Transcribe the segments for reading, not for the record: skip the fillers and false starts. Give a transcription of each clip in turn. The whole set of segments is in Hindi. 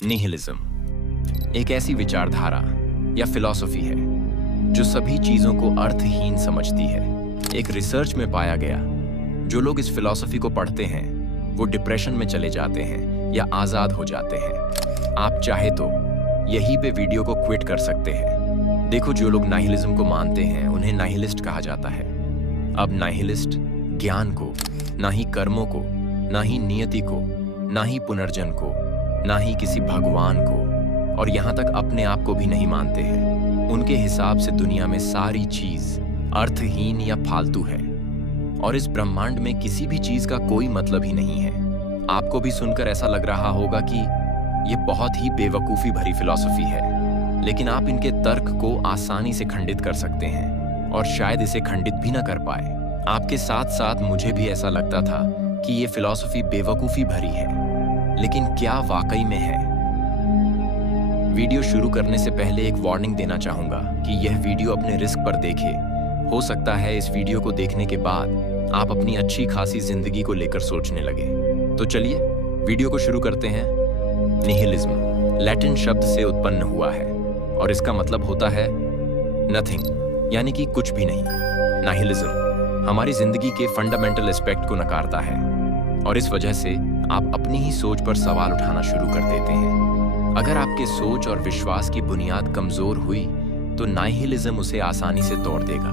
निहिलिज्म एक ऐसी विचारधारा या फिलॉसफी है जो सभी चीजों को अर्थहीन समझती है। एक रिसर्च में पाया गया, जो लोग इस फिलॉसफी को पढ़ते हैं वो डिप्रेशन में चले जाते हैं या आजाद हो जाते हैं। आप चाहे तो यहीं पे वीडियो को क्विट कर सकते हैं। देखो, जो लोग नाइहिलिज्म को मानते हैं उन्हें नाइहिलिस्ट कहा जाता है। अब नाइहिलिस्ट ज्ञान को, ना ही कर्मों को, ना ही नियति को, ना ही पुनर्जन्म को, ना ही किसी भगवान को, और यहाँ तक अपने आप को भी नहीं मानते हैं। उनके हिसाब से दुनिया में सारी चीज अर्थहीन या फालतू है और इस ब्रह्मांड में किसी भी चीज का कोई मतलब ही नहीं है। आपको भी सुनकर ऐसा लग रहा होगा कि ये बहुत ही बेवकूफी भरी फिलॉसफी है, लेकिन आप इनके तर्क को आसानी से खंडित कर सकते हैं और शायद इसे खंडित भी ना कर पाए। आपके साथ साथ मुझे भी ऐसा लगता था कि ये फिलॉसफी बेवकूफी भरी है, लेकिन क्या वाकई में है? वीडियो शुरू करने से पहले एक वार्निंग देना चाहूंगा कि यह वीडियो अपने रिस्क पर देखें। हो सकता है इस वीडियो को देखने के बाद आप अपनी अच्छी खासी जिंदगी को लेकर सोचने लगे। तो चलिए वीडियो को शुरू करते हैं। निहिलिज्म लैटिन शब्द से उत्पन्न हुआ है और इसका मतलब होता है नथिंग, यानी कि कुछ भी नहीं। नाइहिलिज्म हमारी जिंदगी के फंडामेंटल एस्पेक्ट को नकारता है और इस वजह से आप अपनी ही सोच पर सवाल उठाना शुरू कर देते हैं। अगर आपके सोच और विश्वास की बुनियाद कमजोर हुई तो नाइहिलिज्म उसे आसानी से तोड़ देगा।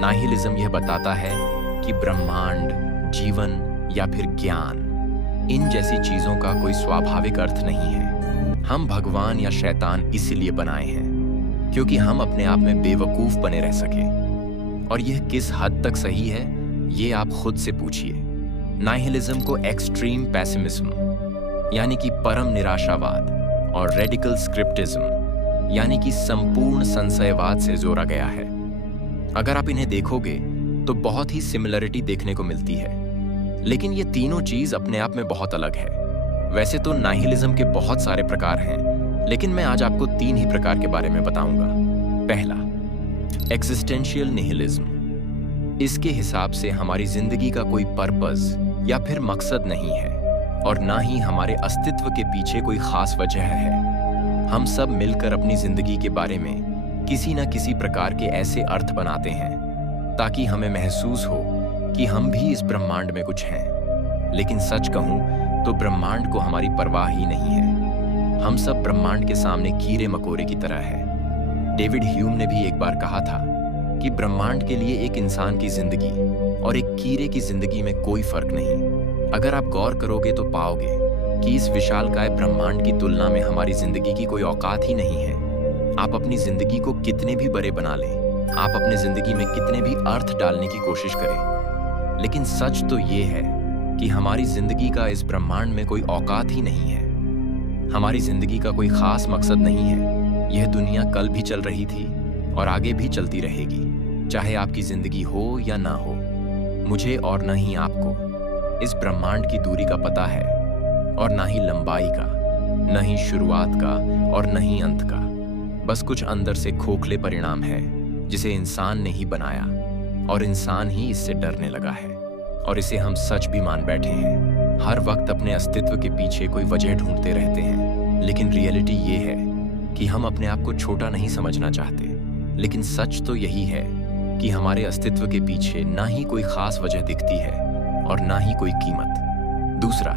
नाइहिलिज्म यह बताता है कि ब्रह्मांड, जीवन या फिर ज्ञान, इन जैसी चीजों का कोई स्वाभाविक अर्थ नहीं है। हम भगवान या शैतान इसलिए बनाए हैं क्योंकि हम अपने आप में बेवकूफ बने रह सके। और यह किस हद तक सही है, ये आप खुद से पूछिए। नाइहिलिज्म को एक्सट्रीम पेसिमिज्म यानी कि परम निराशावाद और रेडिकल स्क्रिप्टिज्म यानी कि संपूर्ण संशयवाद से जोड़ा गया है। अगर आप इन्हें देखोगे तो बहुत ही सिमिलरिटी देखने को मिलती है, लेकिन ये तीनों चीज अपने आप में बहुत अलग है। वैसे तो नाइहिलिज्म के बहुत सारे प्रकार हैं, लेकिन मैं आज आपको 3 ही प्रकार के बारे में बताऊंगा। पहला, एक्जिस्टेंशियल निहिलिज्म। इसके हिसाब से हमारी जिंदगी का कोई पर्पस या फिर मकसद नहीं है और ना ही हमारे अस्तित्व के पीछे कोई खास वजह है। हम सब मिलकर अपनी जिंदगी के बारे में किसी न किसी प्रकार के ऐसे अर्थ बनाते हैं ताकि हमें महसूस हो कि हम भी इस ब्रह्मांड में कुछ हैं। लेकिन सच कहूं तो ब्रह्मांड को हमारी परवाह ही नहीं है। हम सब ब्रह्मांड के सामने कीड़े मकोड़े की तरह है। डेविड ह्यूम ने भी एक बार कहा था कि ब्रह्मांड के लिए एक इंसान की जिंदगी और एक कीड़े की जिंदगी में कोई फर्क नहीं। अगर आप गौर करोगे तो पाओगे कि इस विशालकाय ब्रह्मांड की तुलना में हमारी जिंदगी की कोई औकात ही नहीं है। आप अपनी जिंदगी को कितने भी बड़े बना लें, आप अपनी जिंदगी में कितने भी अर्थ डालने की कोशिश करें, लेकिन सच तो ये है कि हमारी जिंदगी का इस ब्रह्मांड में कोई औकात ही नहीं है। हमारी जिंदगी का कोई खास मकसद नहीं है। यह दुनिया कल भी चल रही थी और आगे भी चलती रहेगी, चाहे आपकी जिंदगी हो या ना हो। मुझे और न ही आपको इस ब्रह्मांड की दूरी का पता है, और ना ही लंबाई का, न ही शुरुआत का और न ही अंत का। बस कुछ अंदर से खोखले परिणाम है जिसे इंसान ने ही बनाया और इंसान ही इससे डरने लगा है और इसे हम सच भी मान बैठे हैं। हर वक्त अपने अस्तित्व के पीछे कोई वजह ढूंढते रहते हैं, लेकिन रियलिटी ये है कि हम अपने आप को छोटा नहीं समझना चाहते। लेकिन सच तो यही है कि हमारे अस्तित्व के पीछे ना ही कोई खास वजह दिखती है और ना ही कोई कीमत। दूसरा,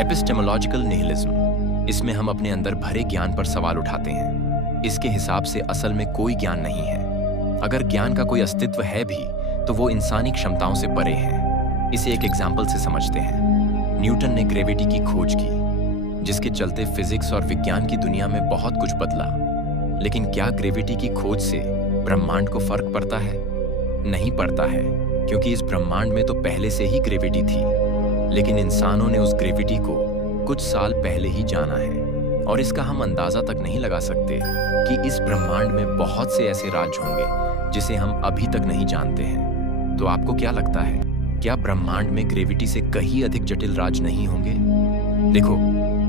एपिस्टेमोलॉजिकल निहिलिज्म। इसमें हम अपने अंदर भरे ज्ञान पर सवाल उठाते हैं। इसके हिसाब से असल में कोई ज्ञान नहीं है। अगर ज्ञान का कोई अस्तित्व है भी तो वो इंसानी क्षमताओं से परे है। इसे एक एग्जाम्पल से समझते हैं। न्यूटन ने ग्रेविटी की खोज की, जिसके चलते फिजिक्स और विज्ञान की दुनिया में बहुत कुछ बदला। लेकिन क्या ग्रेविटी की खोज से ब्रह्मांड को फर्क पड़ता है? नहीं पड़ता है, क्योंकि इस ब्रह्मांड में तो पहले से ही ग्रेविटी थी। लेकिन इंसानों ने उस ग्रेविटी को कुछ साल पहले ही जाना है और इसका हम अंदाजा तक नहीं लगा सकते कि इस ब्रह्मांड में बहुत से ऐसे राज होंगे जिसे हम अभी तक नहीं जानते हैं। तो आपको क्या लगता है, क्या ब्रह्मांड में ग्रेविटी से कहीं अधिक जटिल राज नहीं होंगे? देखो,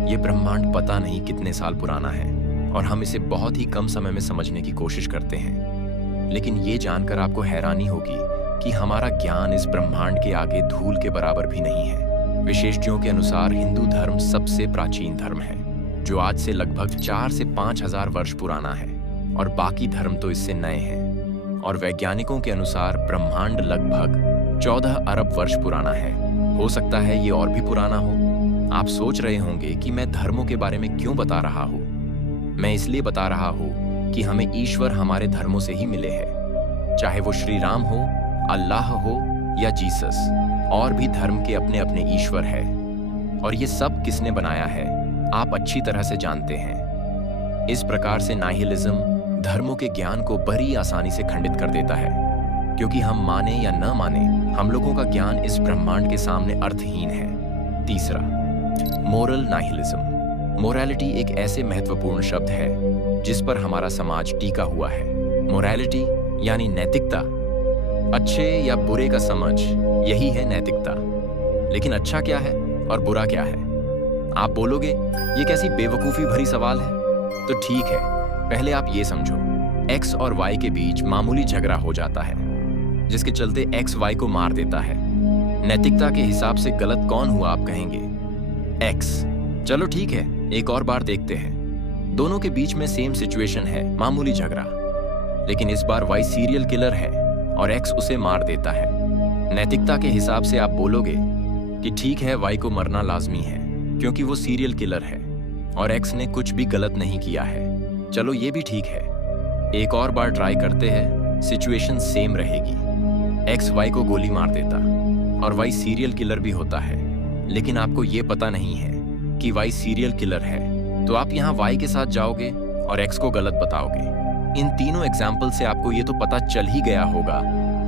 ये ब्रह्मांड पता नहीं कितने साल पुराना है और हम इसे बहुत ही कम समय में समझने की कोशिश करते हैं। लेकिन ये जानकर आपको हैरानी होगी कि हमारा ज्ञान इस ब्रह्मांड के आगे धूल के बराबर भी नहीं है। विशेषज्ञों के अनुसार हिंदू धर्म सबसे प्राचीन धर्म है जो आज से लगभग 4 से 5 हजार वर्ष पुराना है, और बाकी धर्म तो इससे नए हैं। और वैज्ञानिकों के अनुसार ब्रह्मांड लगभग 14 अरब वर्ष पुराना है। हो सकता है ये और भी पुराना हो। आप सोच रहे होंगे कि मैं धर्मों के बारे में क्यों बता रहा हूँ। मैं इसलिए बता रहा हूँ कि हमें ईश्वर हमारे धर्मों से ही मिले हैं, चाहे वो श्री राम हो, अल्लाह हो या जीसस। और भी धर्म के अपने अपने ईश्वर है, और ये सब किसने बनाया है आप अच्छी तरह से जानते हैं। इस प्रकार से नाइहिलिज्म धर्मों के ज्ञान को बड़ी आसानी से खंडित कर देता है, क्योंकि हम माने या न माने, हम लोगों का ज्ञान इस ब्रह्मांड के सामने अर्थहीन है। तीसरा, मोरल नाइहिलिज्म। मोरालिटी एक ऐसे महत्वपूर्ण शब्द है जिस पर हमारा समाज टिका हुआ है। मोरालिटी यानी नैतिकता, अच्छे या बुरे का समझ, यही है नैतिकता। लेकिन अच्छा क्या है और बुरा क्या है? आप बोलोगे ये कैसी बेवकूफी भरी सवाल है। तो ठीक है, पहले आप ये समझो, एक्स और वाई के बीच मामूली झगड़ा हो जाता है, जिसके चलते एक्स वाई को मार देता है। नैतिकता के हिसाब से गलत कौन हुआ आप कहेंगे? एक्स। चलो ठीक है, एक और बार देखते हैं। दोनों के बीच में सेम सिचुएशन है, मामूली झगड़ा, लेकिन इस बार वाई सीरियल किलर है और एक्स उसे मार देता है। नैतिकता के हिसाब से आप बोलोगे कि ठीक है, वाई को मरना लाजमी है क्योंकि वो सीरियल किलर है और एक्स ने कुछ भी गलत नहीं किया है। चलो ये भी ठीक है, एक और बार ट्राई करते हैं, सिचुएशन सेम रहेगी। एक्स वाई को गोली मार देता और वाई सीरियल किलर भी होता है, लेकिन आपको ये पता नहीं है कि वाई सीरियल किलर है, तो आप यहाँ वाई के साथ जाओगे और एक्स को गलत बताओगे। इन तीनों एग्जाम्पल से आपको ये तो पता चल ही गया होगा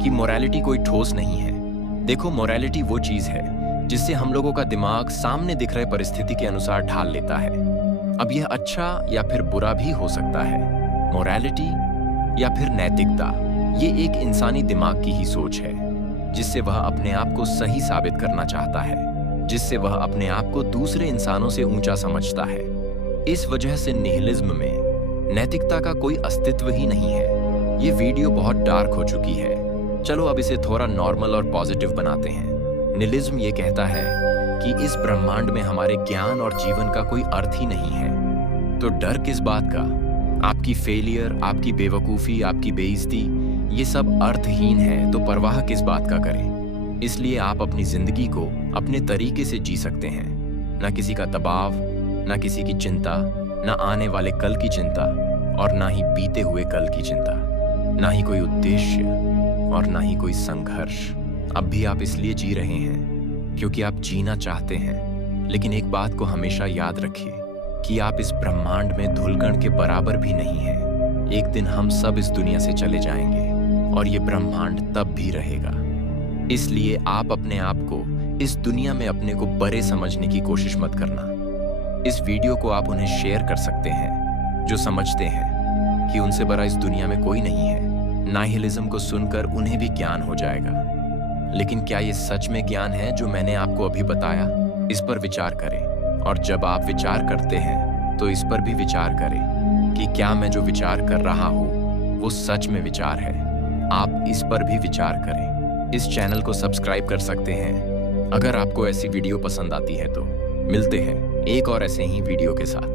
कि मोरालिटी कोई ठोस नहीं है। देखो, मोरालिटी वो चीज है जिससे हम लोगों का दिमाग सामने दिख रहे परिस्थिति के अनुसार ढाल लेता है। अब यह अच्छा या फिर बुरा भी हो सकता है। मोरालिटी या फिर नैतिकता, ये एक इंसानी दिमाग की ही सोच है, जिससे वह अपने आप को सही साबित करना चाहता है, जिससे वह अपने आप को दूसरे इंसानों से ऊंचा समझता है। इस वजह से निहिलिज्म में नैतिकता का कोई अस्तित्व ही नहीं है। ये वीडियो बहुत डार्क हो चुकी है, चलो अब इसे थोड़ा नॉर्मल और पॉजिटिव बनाते हैं। निहिलिज्म ये कहता है कि इस ब्रह्मांड में हमारे ज्ञान और जीवन का कोई अर्थ ही नहीं है, तो डर किस बात का? आपकी फेलियर, आपकी बेवकूफ़ी, आपकी बेइज्जती, ये सब अर्थहीन है, तो परवाह किस बात का करें? इसलिए आप अपनी जिंदगी को अपने तरीके से जी सकते हैं, ना किसी का दबाव, ना किसी की चिंता, ना आने वाले कल की चिंता, और ना ही बीते हुए कल की चिंता, ना ही कोई उद्देश्य और ना ही कोई संघर्ष। अब भी आप इसलिए जी रहे हैं क्योंकि आप जीना चाहते हैं, लेकिन एक बात को हमेशा याद रखिए कि आप इस ब्रह्मांड में धूलकण के बराबर भी नहीं हैं। एक दिन हम सब इस दुनिया से चले जाएंगे और ये ब्रह्मांड तब भी रहेगा। इसलिए आप अपने आप को इस दुनिया में अपने को बड़े समझने की कोशिश मत करना। इस वीडियो को आप उन्हें शेयर कर सकते हैं जो समझते हैं कि उनसे बड़ा इस दुनिया में कोई नहीं है। नाइहिलिज्म को सुनकर उन्हें भी ज्ञान हो जाएगा। लेकिन क्या ये सच में ज्ञान है जो मैंने आपको अभी बताया? इस पर विचार करें, और जब आप विचार करते हैं तो इस पर भी विचार करें कि क्या मैं जो विचार कर रहा हूँ वो सच में विचार है। आप इस पर भी विचार करें। इस चैनल को सब्सक्राइब कर सकते हैं अगर आपको ऐसी वीडियो पसंद आती है तो। मिलते हैं एक और ऐसे ही वीडियो के साथ।